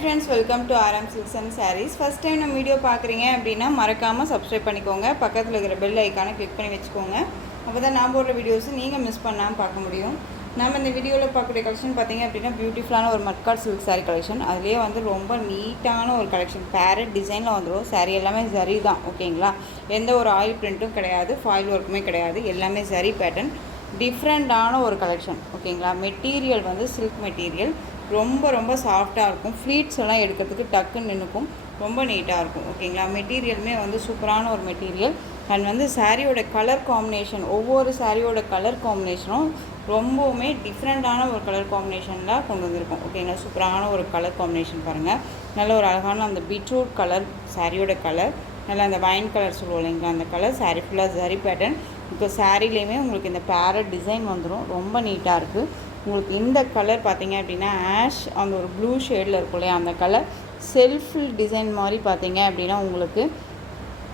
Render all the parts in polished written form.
Friends, welcome to RM Silks and Sarees. First time நம்ம video பார்க்குறீங்க அப்படின்னா மறக்காமல் சப்ஸ்கிரைப் பண்ணிக்கோங்க. பக்கத்தில் இருக்கிற பெல் ஐக்கானை கிளிக் பண்ணி வச்சுக்கோங்க. அப்போ தான் நான் போடுற வீடியோஸ் நீங்கள் மிஸ் பண்ணாமல் பார்க்க முடியும். நம்ம இந்த வீடியோவில் பார்க்கக்கூடிய கலெக்ஷன் பார்த்தீங்க அப்படின்னா பியூட்டிஃபுல்லான ஒரு மட்காட் சில்க் சாரீ கலெக்ஷன். அதுலேயே வந்து ரொம்ப நீட்டான ஒரு கலெக்ஷன். பேரட் டிசைனில் வந்துடும். சாரீ எல்லாமே ஜரி தான், ஓகேங்களா? எந்த ஒரு ஆயில் பிரிண்ட்டும் கிடையாது, ஃபாயில் ஒர்க்குமே கிடையாது, எல்லாமே ஜரி பேட்டர்ன். டிஃப்ரெண்ட்டான ஒரு கலெக்ஷன், ஓகேங்களா? மெட்டீரியல் வந்து சில்க் மெட்டீரியல், ரொம்ப சாஃப்டாக இருக்கும். ஃப்ளீட்ஸ் எல்லாம் எடுக்கிறதுக்கு டக்குன்னு நின்றுக்கும், ரொம்ப நீட்டாக இருக்கும், ஓகேங்களா? மெட்டீரியலுமே வந்து சூப்பரான ஒரு மெட்டீரியல். அண்ட் வந்து சாரியோட கலர் காம்பினேஷன், ஒவ்வொரு சாரியோட கலர் காம்பினேஷனும் ரொம்பவுமே டிஃப்ரெண்ட்டான ஒரு கலர் காம்பினேஷனில் கொண்டு வந்திருக்கும், ஓகேங்களா? சூப்பரான ஒரு கலர் காம்பினேஷன் பாருங்கள். நல்ல ஒரு அழகான அந்த பீட்ரூட் கலர் சாரியோட கலர், நல்லா அந்த வைன் கலர் சொல்லுவோம் இல்லைங்களா, அந்த கலர். சாரீ ஃபுல்லாக ஜரி பேட்டர்ன். இப்போ சாரீலேயுமே உங்களுக்கு இந்த பேரட் டிசைன் வந்துடும், ரொம்ப நீட்டாக இருக்குது. உங்களுக்கு இந்த கலர் பார்த்தீங்க அப்படின்னா ஆஷ் அந்த ஒரு ப்ளூ ஷேடில் இருக்கும் இல்லையா, அந்த கலர் செல்ஃப் டிசைன் மாதிரி பார்த்தீங்க அப்படின்னா உங்களுக்கு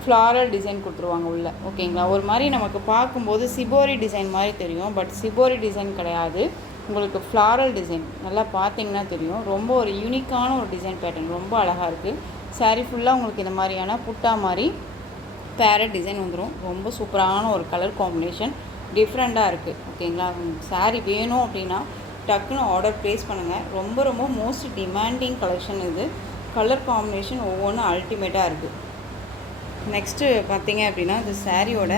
ஃப்ளாரல் டிசைன் கொடுத்துருவாங்க உள்ள, ஓகேங்களா? ஒரு மாதிரி நமக்கு பார்க்கும்போது சிபோரி டிசைன் மாதிரி தெரியும், பட் சிபோரி டிசைன் கிடையாது, உங்களுக்கு ஃப்ளாரல் டிசைன். நல்லா பார்த்தீங்கன்னா தெரியும், ரொம்ப ஒரு யூனிக்கான ஒரு டிசைன் பேட்டர்ன், ரொம்ப அழகாக இருக்குது. சாரீ ஃபுல்லாக உங்களுக்கு இந்த மாதிரியான புட்டா மாதிரி பேரட் டிசைன் வந்துடும். ரொம்ப சூப்பரான ஒரு கலர் காம்பினேஷன், டிஃப்ரெண்ட்டாக இருக்குது, ஓகேங்களா? சாரீ வேணும் அப்படின்னா டக்குன்னு ஆர்டர் ப்ளேஸ் பண்ணுங்கள். ரொம்ப மோஸ்ட் டிமாண்டிங் கலெக்ஷன் இது. கலர் காம்பினேஷன் ஒவ்வொன்றும் அல்டிமேட்டாக இருக்குது. நெக்ஸ்ட்டு பார்த்தீங்க அப்படின்னா இந்த சாரியோட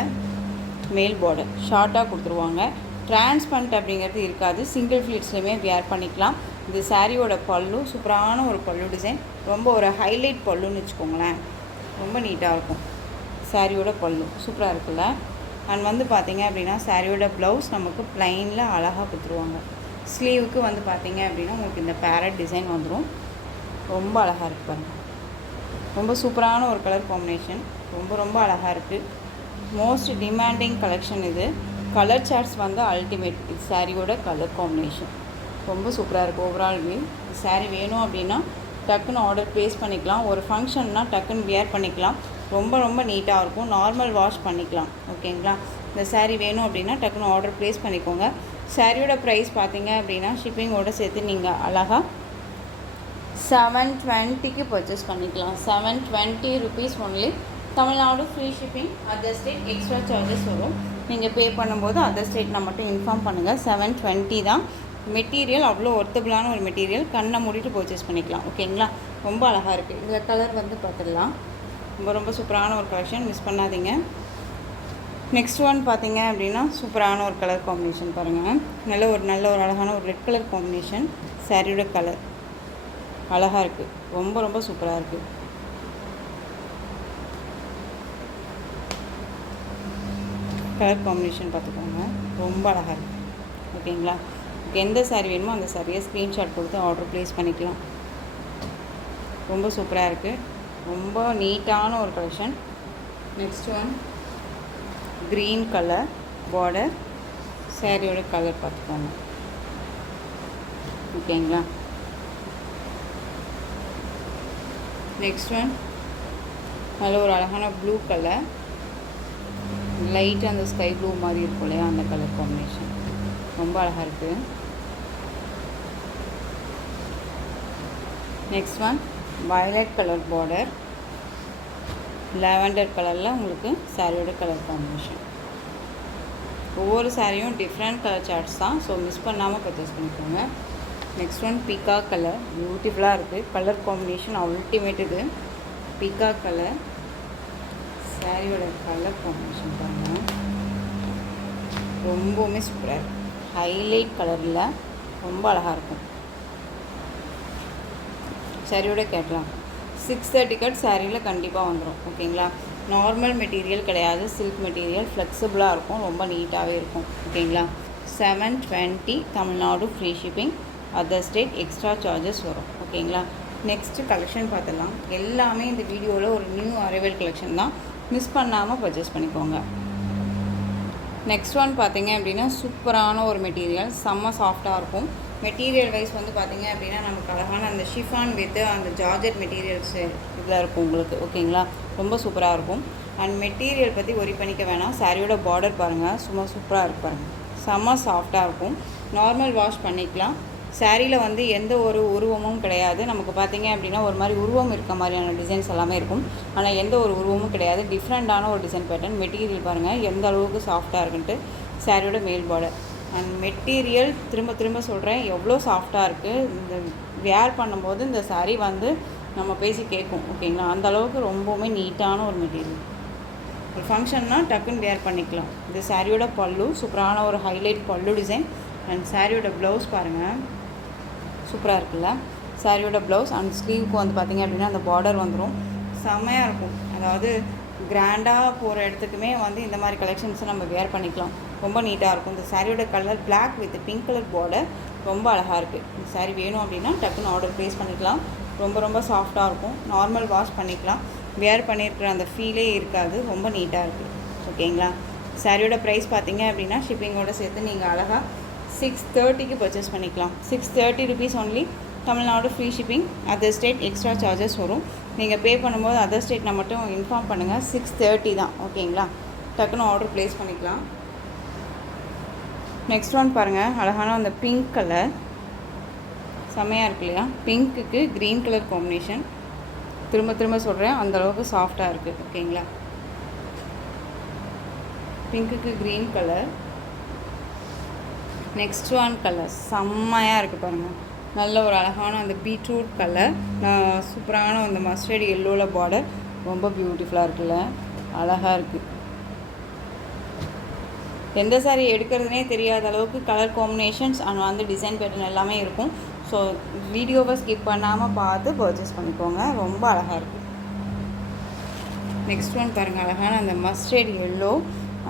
மேல் பார்டர் ஷார்ட்டாக கொடுத்துருவாங்க. டிரான்ஸ்பரண்ட் அப்படிங்கிறது இருக்காது, சிங்கிள் ஃப்ளீட்ஸ்லையுமே வியர் பண்ணிக்கலாம். இந்த சாரியோட பல்லு சூப்பரான ஒரு பல்லு டிசைன், ரொம்ப ஒரு ஹைலைட் பல்லுன்னு வச்சுக்கோங்களேன், ரொம்ப நீட்டாக இருக்கும். சாரியோட பல்லு சூப்பராக இருக்குல்ல. அண்ட் வந்து பார்த்தீங்க அப்படின்னா சாரியோட ப்ளவுஸ் நமக்கு ப்ளைனில் அழகாக கொடுத்துருவாங்க. ஸ்லீவுக்கு வந்து பார்த்தீங்க அப்படின்னா உங்களுக்கு இந்த பேரட் டிசைன் வந்துடும், ரொம்ப அழகாக இருக்குது பாருங்கள். ரொம்ப சூப்பரான ஒரு கலர் காம்பினேஷன், ரொம்ப அழகாக இருக்குது. மோஸ்ட் டிமாண்டிங் கலெக்ஷன் இது. கலர் சார்ட்ஸ் வந்து அல்டிமேட். இது சாரியோட கலர் காம்பினேஷன் ரொம்ப சூப்பராக இருக்குது. ஓவரால் வியூ சாரீ வேணும் அப்படின்னா டக்குன்னு ஆர்டர் ப்ளேஸ் பண்ணிக்கலாம். ஒரு ஃபங்க்ஷன்னா டக்குன்னு வியர் பண்ணிக்கலாம், ரொம்ப நீட்டாக இருக்கும். நார்மல் வாஷ் பண்ணிக்கலாம், ஓகேங்களா? இந்த சாரீ வேணும் அப்படின்னா டக்குன்னு ஆர்டர் ப்ளேஸ் பண்ணிக்கோங்க. சாரியோட ப்ரைஸ் பார்த்தீங்க அப்படின்னா ஷிப்பிங்கோடு சேர்த்து நீங்கள் அழகாக 720க்கு பர்ச்சேஸ் பண்ணிக்கலாம். 720 rupees only. Tamil Nadu free shipping, other state extra charges வரும். நீங்கள் பே பண்ணும்போது அதர் ஸ்டேட்னா மட்டும் இன்ஃபார்ம் பண்ணுங்கள். 720 தான். மெட்டீரியல் அவ்வளோ ஒர்த்தபிளான ஒரு மெட்டீரியல், கண்ணை மூடிட்டு பர்ச்சேஸ் பண்ணிக்கலாம், ஓகேங்களா? ரொம்ப அழகாக இருக்குது. இந்த கலர் வந்து பார்த்துடலாம், ரொம்ப சூப்பரான ஒரு கலெக்ஷன், மிஸ் பண்ணாதீங்க. நெக்ஸ்ட் ஒன் பார்த்தீங்க அப்படின்னா சூப்பரான ஒரு கலர் காம்பினேஷன் பாருங்கள். நல்ல ஒரு அழகான ஒரு ரெட் கலர் காம்பினேஷன். சாரியோட கலர் அழகாக இருக்குது, ரொம்ப சூப்பராக இருக்குது. கலர் காம்பினேஷன் பார்த்துக்கோங்க, ரொம்ப அழகாக இருக்குது, ஓகேங்களா? எந்த சாரீ வேணுமோ அந்த சாரியை ஸ்க்ரீன்ஷாட் கொடுத்து ஆர்டர் ப்ளேஸ் பண்ணிக்கலாம். ரொம்ப சூப்பராக இருக்குது, ரொம்ப நீட்டான ஒரு collection. Next one green colour border. சாரியோட கலர் பார்த்துக்கோங்க, ஓகேங்களா? நெக்ஸ்ட் ஒன் நல்ல ஒரு அழகான ப்ளூ கலர், லைட் அந்த ஸ்கை ப்ளூ மாதிரி இருக்கும் இல்லையா, அந்த கலர் காம்பினேஷன் ரொம்ப அழகாக இருக்குது. Next one violet colour border, lavender கலரில் உங்களுக்கு சாரியோட கலர் காம்பினேஷன். ஒவ்வொரு சாரியும் டிஃப்ரெண்ட் கலர் சார்ட்ஸ் தான், ஸோ மிஸ் பண்ணாமல் பர்ச்சேஸ் பண்ணிக்கோங்க. நெக்ஸ்ட் ஒன் பீகா கலர், பியூட்டிஃபுல்லாக இருக்குது. Colour combination ultimate. இது பீகா கலர், சாரியோட கலர் காம்பினேஷன் பாருங்கள், ரொம்பவுமே சூப்பராக இருக்குது. ஹைலைட் கலரில் ரொம்ப அழகாக இருக்கும். சாரியோட கேட்கலாம் 630 கட் சாரியில் கண்டிப்பாக வந்துடும், ஓகேங்களா? நார்மல் மெட்டீரியல் கிடையாது, சில்க் மெட்டீரியல், ஃப்ளெக்சிபிளாக இருக்கும், ரொம்ப நீட்டாகவே இருக்கும், ஓகேங்களா? 720 Tamil Nadu free shipping, other state extra charges வரும், ஓகேங்களா? நெக்ஸ்ட்டு கலெக்ஷன் பார்த்துடலாம். எல்லாமே இந்த வீடியோவில் ஒரு நியூ அரைவல் கலெக்ஷன் தான், மிஸ் பண்ணாமல் பர்ச்சேஸ் பண்ணிக்கோங்க. நெக்ஸ்ட் ஒன் பார்த்தீங்க அப்படின்னா சூப்பரான ஒரு மெட்டீரியல், செம்ம சாஃப்டாக இருக்கும். மெட்டீரியல் வைஸ் வந்து பார்த்தீங்க அப்படின்னா நமக்கு அழகான அந்த ஷிஃபான் வித் அந்த ஜார்ஜெட் மெட்டீரியல்ஸ் இதில் இருக்கும் உங்களுக்கு, ஓகேங்களா? ரொம்ப சூப்பராக இருக்கும். அண்ட் மெட்டீரியல் பற்றி ஒரி பண்ணிக்க வேணாம். சாரியோட பார்டர் பாருங்கள், சும்மா சூப்பராக இருக்கு பாருங்கள், செம்ம சாஃப்டாக இருக்கும். நார்மல் வாஷ் பண்ணிக்கலாம். சாரியில் வந்து எந்த ஒரு உருவமும் கிடையாது. நமக்கு பார்த்திங்க அப்படின்னா ஒரு மாதிரி உருவம் இருக்க மாதிரியான டிசைன்ஸ் எல்லாமே இருக்கும். ஆனால் எந்த ஒரு உருவமும் கிடையாது. டிஃப்ரெண்ட்டான ஒரு டிசைன் பேட்டர்ன். மெட்டீரியல் பாருங்கள் எந்த அளவுக்கு சாஃப்டாக இருக்குன்ட்டு. சாரியோட மேல் பார்டர் அண்ட் மெட்டீரியல் திரும்ப திரும்ப சொல்கிறேன் எவ்வளோ சாஃப்டாக இருக்குது. இந்த வேர் பண்ணும்போது இந்த சாரீ வந்து நம்ம பேசி கேட்கும். ஓகேங்களா, அந்த அளவுக்கு ரொம்பவுமே நீட்டான ஒரு மெட்டீரியல். ஒரு ஃபங்க்ஷன்னா டக்குன்னு வேர் பண்ணிக்கலாம். இந்த சாரியோட பல்லு சூப்பரான ஒரு ஹைலைட் பல்லு டிசைன். அண்ட் சாரியோட ப்ளவுஸ் பாருங்கள் சூப்பராக இருக்குல்ல. சாரியோட ப்ளவுஸ் அண்ட் ஸ்லீவுக்கு வந்து பார்த்திங்க அப்படின்னா அந்த பார்டர் வந்துடும். செம்மையாக இருக்கும். அதாவது கிராண்டாக போகிற இடத்துக்குமே வந்து இந்த மாதிரி கலெக்ஷன்ஸை நம்ம வேர் பண்ணிக்கலாம். ரொம்ப நீட்டாக இருக்கும். இந்த சாரியோட colour black with pink colour border ரொம்ப அழகாக இருக்குது. இந்த சாரீ வேணும் அப்படின்னா டக்குன்னு ஆர்டர் ப்ளேஸ் பண்ணிக்கலாம். ரொம்ப ரொம்ப சாஃப்டாக இருக்கும். நார்மல் வாஷ் பண்ணிக்கலாம். வேர் பண்ணியிருக்கிற அந்த ஃபீலே இருக்காது. ரொம்ப நீட்டாக இருக்குது. ஓகேங்களா. சாரியோட ப்ரைஸ் பார்த்திங்க அப்படின்னா ஷிப்பிங்கோடு சேர்த்து நீங்கள் அழகாக 630க்கு பர்ச்சேஸ் பண்ணிக்கலாம். 630 rupees only. Tamil Nadu free shipping. Other state extra charges வரும். நீங்கள் பே பண்ணும்போது அதர் ஸ்டேட்னா மட்டும் இன்ஃபார்ம் பண்ணுங்கள். 630 தான். ஓகேங்களா. டக்குன்னு ஆர்டர் ப்ளேஸ் பண்ணிக்கலாம். நெக்ஸ்ட் ஒன் பாருங்கள் அழகான அந்த பிங்க் கலர் செம்மையாக இருக்கு இல்லையா. பிங்க்குக்கு க்ரீன் கலர் காம்பினேஷன். திரும்ப திரும்ப சொல்கிறேன் அந்தளவுக்கு சாஃப்டாக இருக்குது. ஓகேங்களா. பிங்க்குக்கு green colour. Next one colour செம்மையாக இருக்குது பாருங்கள். நல்ல ஒரு அழகான அந்த பீட்ரூட் கலர். சூப்பரான அந்த மஸ்டர்ட் எல்லோவில் பார்டர் ரொம்ப பியூட்டிஃபுல்லாக இருக்குல்ல. அழகாக இருக்குது. எந்த சாரீ எடுக்கிறதுனே தெரியாத அளவுக்கு கலர் காம்பினேஷன்ஸ் அண்ட் வந்து டிசைன் பேட்டர்ன் எல்லாமே இருக்கும். ஸோ வீடியோவை ஸ்கிப் பண்ணாமல் பார்த்து பர்ச்சேஸ் பண்ணிக்கோங்க. ரொம்ப அழகாக இருக்குது. நெக்ஸ்ட் ஒன் பாருங்கள் அழகான அந்த மஸ்டர்ட் எல்லோ,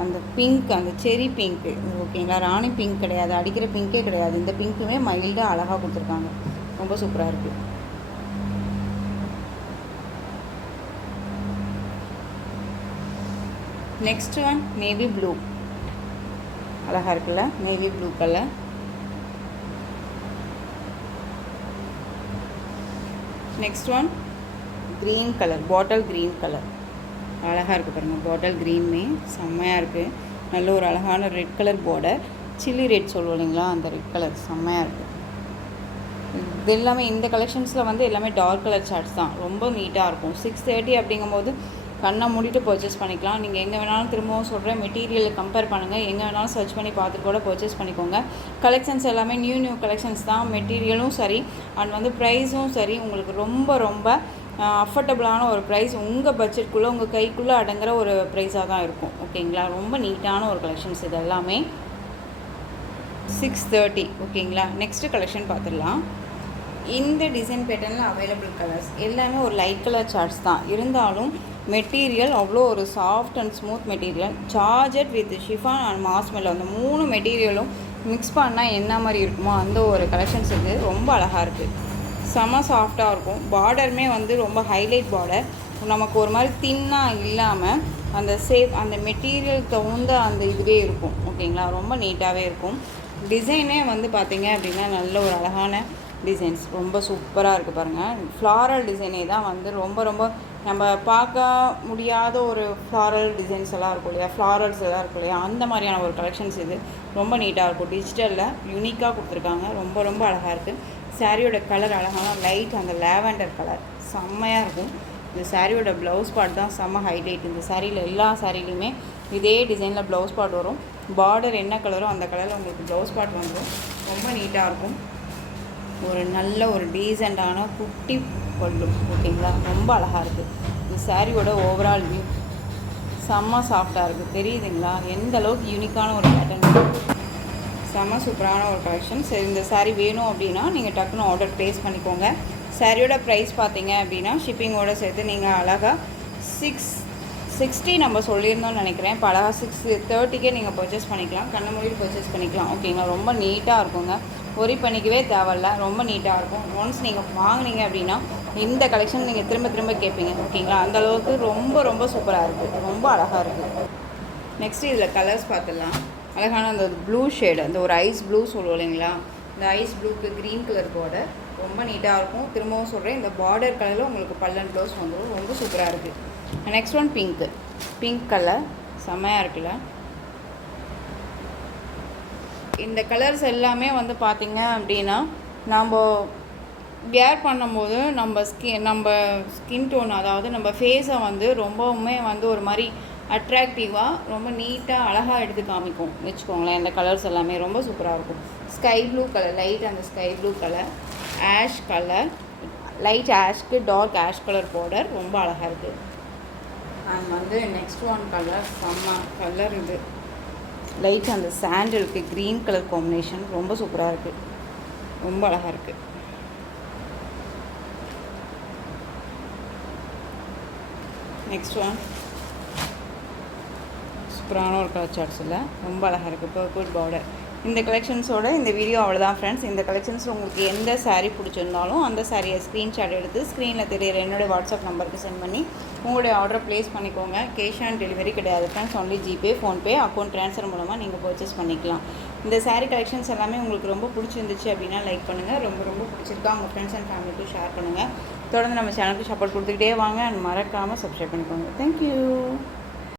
அந்த பிங்க், அந்த செரி பிங்க்கு. ஓகேங்களா. ராணி பிங்க் கிடையாது, அடிக்கிற பிங்க்கே கிடையாது. இந்த பிங்க்குமே மைல்டாக அழகாக கொடுத்துருக்காங்க. ரொம்ப சூப்பராக இருக்குது. Next one navy blue. அழகாக இருக்குல்ல. Navy blue colour. Next one green colour, bottle green colour. அழகாக இருக்குது பாருங்கள். பாட்டில் க்ரீன்மே செம்மையாக இருக்குது. நல்ல ஒரு அழகான red colour border. Chilli red சொல்லுவோம் இல்லைங்களா, அந்த ரெட் கலர் செம்மையாக இருக்குது. இது எல்லாமே இந்த கலெக்ஷன்ஸில் வந்து எல்லாமே டார்க் கலர் சார்ட்ஸ் தான். ரொம்ப நீட்டாக இருக்கும். 630 அப்படிங்கும்போது கண்ணை மூடிட்டு பர்ச்சேஸ் பண்ணிக்கலாம். நீங்கள் எங்கே வேணாலும் திரும்பவும் சொல்கிறேன் மெட்டீரியலை கம்பேர் பண்ணுங்கள். எங்கே வேணாலும் சர்ச் பண்ணி பார்த்துட்டு கூட பர்ச்சேஸ் பண்ணிக்கோங்க. கலெக்ஷன்ஸ் எல்லாமே நியூ கலெக்ஷன்ஸ் தான். மெட்டீரியலும் சரி அண்ட் வந்து ப்ரைஸும் சரி உங்களுக்கு ரொம்ப ரொம்ப அஃபர்டபுளான ஒரு ப்ரைஸ். உங்கள் பட்ஜெட்குள்ளே உங்கள் கைக்குள்ளே அடங்குற ஒரு ப்ரைஸாக தான் இருக்கும். ஓகேங்களா. ரொம்ப நீட்டான ஒரு கலெக்ஷன்ஸ் இது எல்லாமே. 630. ஓகேங்களா. நெக்ஸ்ட்டு கலெக்ஷன் பார்த்துடலாம். இந்த டிசைன் பேட்டர்னில் அவைலபிள் கலர்ஸ் எல்லாமே ஒரு லைட் கலர் சார்ட்ஸ் தான். இருந்தாலும் மெட்டீரியல் அவ்வளோ ஒரு soft and smooth material. Georgette with chiffon and மாஸ்மெல் அந்த 3 மெட்டீரியலும் மிக்ஸ் பண்ணால் என்ன மாதிரி இருக்குமோ அந்த ஒரு கலெக்ஷன்ஸ் இது. ரொம்ப அழகாக இருக்குது. செம சாஃப்டாக இருக்கும். பார்டருமே வந்து ரொம்ப ஹைலைட் பார்டர். நமக்கு ஒரு மாதிரி தின்னாக இல்லாமல் அந்த அந்த மெட்டீரியல் தகுந்த அந்த இதுவே இருக்கும். ஓகேங்களா. ரொம்ப நீட்டாகவே இருக்கும். டிசைனே வந்து பார்த்திங்க அப்படின்னா நல்ல ஒரு அழகான டிசைன்ஸ். ரொம்ப சூப்பராக இருக்குது பாருங்கள். ஃப்ளாரல் டிசைனே தான் வந்து ரொம்ப ரொம்ப நம்ம பார்க்க முடியாத ஒரு ஃப்ளாரல் டிசைன்ஸ் எல்லாம் இருக்கும் இல்லையா, ஃப்ளாரல்ஸ் எல்லாம் இருக்கும் இல்லையா, அந்த மாதிரியான ஒரு கலெக்ஷன்ஸ் இது. ரொம்ப நீட்டாக இருக்கும். டிஜிட்டலில் யூனிக்காக கொடுத்துருக்காங்க. ரொம்ப ரொம்ப அழகாக இருக்குது. சாரியோட கலர் அழகான லைட் அந்த லேவெண்டர் கலர் செம்மையாக இருக்கும். இந்த சாரியோட ப்ளவுஸ் பார்ட் தான் செம்ம ஹைலைட். இந்த சாரியில் எல்லா சாரிலையுமே இதே டிசைனில் ப்ளவுஸ் பார்ட் வரும். பார்டர் என்ன கலரோ அந்த கலரில் உங்களுக்கு ப்ளவுஸ் பார்ட் வந்துடும். ரொம்ப நீட்டாக இருக்கும். ஒரு நல்ல ஒரு டீசெண்டான குட்டி பல்லு. ஓகேங்களா. ரொம்ப அழகாக இருக்குது. இந்த சாரியோட ஓவரால் வியூ செம்ம சாஃப்டாக இருக்குது. தெரியுதுங்களா எந்த அளவுக்கு யூனிக்கான ஒரு பேட்டர்ன். செம்ம சூப்பரான ஒரு கலெக்ஷன். சரி, இந்த சாரீ வேணும் அப்படின்னா நீங்கள் டக்குன்னு ஆர்டர் ப்ளேஸ் பண்ணிக்கோங்க. சாரியோட ப்ரைஸ் பார்த்தீங்க அப்படின்னா ஷிப்பிங்கோடு சேர்த்து நீங்கள் அழகாக 660 நம்ம சொல்லியிருந்தோம்னு நினைக்கிறேன். இப்போ அழகாக 630க்கே நீங்கள் பர்ச்சேஸ் பண்ணிக்கலாம். கண்ணை மூடிட்டு பர்ச்சேஸ் பண்ணிக்கலாம். ஓகேங்களா. ரொம்ப நீட்டாக இருக்குங்க. ஒரி பண்ணிக்கவே தேவையில்ல. ரொம்ப நீட்டாக இருக்கும். ஒன்ஸ் நீங்கள் வாங்கினீங்க அப்படின்னா இந்த கலெக்ஷன் நீங்கள் திரும்ப திரும்ப கேட்பீங்க. ஓகேங்களா. அந்தளவுக்கு ரொம்ப ரொம்ப சூப்பராக இருக்குது. ரொம்ப அழகாக இருக்குது. நெக்ஸ்ட்டு இதில் கலர்ஸ் பார்த்துடலாம். அழகான அந்த ப்ளூ ஷேடு, அந்த ஒரு ஐஸ் ப்ளூ சொல்லுவோம் இல்லைங்களா, இந்த ஐஸ் ப்ளூக்கு க்ரீன் கலர் பார்டர் ரொம்ப நீட்டாக இருக்கும். திரும்பவும் சொல்கிறேன், இந்த பார்டர் கலரில் உங்களுக்கு பல்லன் ப்ளவுஸ் வந்துடும். ரொம்ப சூப்பராக இருக்குது. Next one pink. Pink colour செம்மையாக இருக்குல்ல. இந்த கலர்ஸ் எல்லாமே வந்து பார்த்திங்க அப்படின்னா நம்ம வியர் பண்ணும்போது நம்ம ஸ்கின் டோன், அதாவது நம்ம ஃபேஸை வந்து ரொம்பவுமே வந்து ஒரு மாதிரி அட்ராக்டிவாக ரொம்ப நீட்டாக அழகாக எடுத்து காமிக்கும் வச்சுக்கோங்களேன். இந்த கலர்ஸ் எல்லாமே ரொம்ப சூப்பராக இருக்கும். ஸ்கை ப்ளூ கலர், லைட் அந்த sky blue colour, ash colour, light ஆஷ்க்கு டார்க் ஆஷ் கலர் பார்டர் ரொம்ப அழகாக இருக்குது. அண்ட் வந்து நெக்ஸ்ட் ஒன் கலர் செம்ம கலர், இது லைட் அந்த சாண்டலுக்கு க்ரீன் கலர் காம்பினேஷன் ரொம்ப சூப்பராக இருக்குது, ரொம்ப அழகாக இருக்குது. நெக்ஸ்ட் ஒன் சூப்பரான ஒரு கலர் சார்ட்ஸில் ரொம்ப அழகாக இருக்குது, பர்பிள் பார்டர். இந்த கலெக்ஷன்ஸோட இந்த வீடியோ அவ்வளோதான் ஃப்ரெண்ட்ஸ். இந்த கலெக்ஷன்ஸ் உங்களுக்கு எந்த சாரீ பிடிச்சிருந்தாலும் அந்த சாரியை ஸ்க்ரீன்ஷாட் எடுத்து ஸ்க்ரீனில் தெரியிற என்னுடைய வாட்ஸ்அப் நம்பருக்கு சென்ட் பண்ணி உங்களுடைய ஆர்டரை ப்ளேஸ் பண்ணிக்கோங்க. கேஷ் ஆன் டெலிவரி கிடையாது friends, only GPay, PhonePe, account transfer மூலமாக நீங்கள் பர்ச்சேஸ் பண்ணிக்கலாம். இந்த சாரீ கலெக்ஷன்ஸ் எல்லாமே உங்களுக்கு ரொம்ப பிடிச்சிருந்துச்சு அப்படின்னா லைக் பண்ணுங்கள். ரொம்ப ரொம்ப பிடிச்சிருக்கா உங்கள் ஃப்ரெண்ட்ஸ் அண்ட் ஃபேமிலிக்கு ஷேர் பண்ணுங்கள். தொடர்ந்து நம்ம சேனலுக்கு சப்போர்ட் கொடுத்துக்கிட்டே வாங்க. அண்ட் மறக்காமல் சப்ஸ்கிரைப் பண்ணிக்கோங்க. தேங்க்யூ.